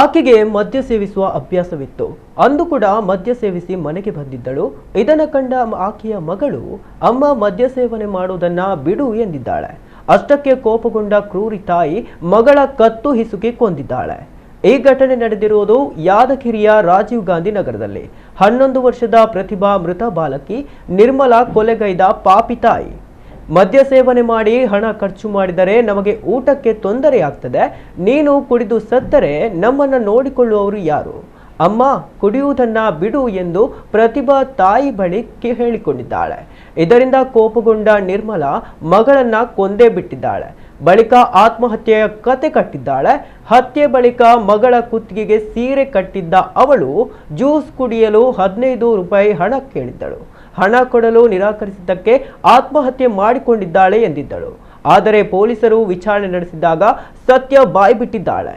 ಆಕೆಗೆ ಮದ್ಯ ಸೇವಿಸುವ ಅಭ್ಯಾಸವಿತ್ತು. ಅಂದು ಕೂಡ ಮದ್ಯ ಸೇವಿಸಿ ಮನೆಗೆ ಬಂದಿದ್ದಳು. ಇದನ್ನು ಕಂಡ ಆಕೆಯ ಮಗಳು, ಅಮ್ಮ ಮದ್ಯ ಸೇವನೆ ಮಾಡುವುದನ್ನ ಬಿಡು ಎಂದಿದ್ದಾಳೆ. ಅಷ್ಟಕ್ಕೆ ಕೋಪಗೊಂಡ ಕ್ರೂರಿ ತಾಯಿ ಮಗಳ ಕತ್ತು ಹಿಸುಕಿ ಕೊಂದಿದ್ದಾಳೆ. ಈ ಘಟನೆ ನಡೆದಿರುವುದು ಯಾದಗಿರಿಯ ರಾಜೀವ್ ಗಾಂಧಿ ನಗರದಲ್ಲಿ. 11 ವರ್ಷದ ಪ್ರತಿಭಾ ಮೃತ ಬಾಲಕಿ ನಿರ್ಮಲಾ ಕೊಲೆಗೈದ ಪಾಪಿ ತಾಯಿ. ಮದ್ಯ ಸೇವನೆ ಮಾಡಿ ಹಣ ಖರ್ಚು ಮಾಡಿದರೆ ನಮಗೆ ಊಟಕ್ಕೆ ತೊಂದರೆಯಾಗ್ತದೆ. ನೀನು ಕುಡಿದು ಸತ್ತರೆ ನಮ್ಮನ್ನು ನೋಡಿಕೊಳ್ಳುವವರು ಯಾರು? ಅಮ್ಮ, ಕುಡಿಯುವುದನ್ನ ಬಿಡು ಎಂದು ಪ್ರತಿಭಾ ತಾಯಿ ಬಳಿ ಹೇಳಿಕೊಂಡಿದ್ದಾಳೆ. ಇದರಿಂದ ಕೋಪಗೊಂಡ ನಿರ್ಮಲಾ ಮಗಳನ್ನ ಕೊಂದೇ ಬಿಟ್ಟಿದ್ದಾಳೆ. ಬಳಿಕ ಆತ್ಮಹತ್ಯೆಯ ಕತೆ ಕಟ್ಟಿದ್ದಾಳೆ. ಹತ್ಯೆ ಬಳಿಕ ಮಗಳ ಕುತ್ತಿಗೆಗೆ ಸೀರೆ ಕಟ್ಟಿದ್ದ ಅವಳು ಜ್ಯೂಸ್ ಕುಡಿಯಲು 15 ರೂಪಾಯಿ ಹಣ ಕೇಳಿದ್ದಳು. ಹಣ ಕೊಡಲು ನಿರಾಕರಿಸಿದ್ದಕ್ಕೆ ಆತ್ಮಹತ್ಯೆ ಮಾಡಿಕೊಂಡಿದ್ದಾಳೆ ಎಂದಿದ್ದಳು. ಆದರೆ ಪೊಲೀಸರು ವಿಚಾರಣೆ ನಡೆಸಿದಾಗ ಸತ್ಯ ಬಾಯ್ಬಿಟ್ಟಿದ್ದಾಳೆ.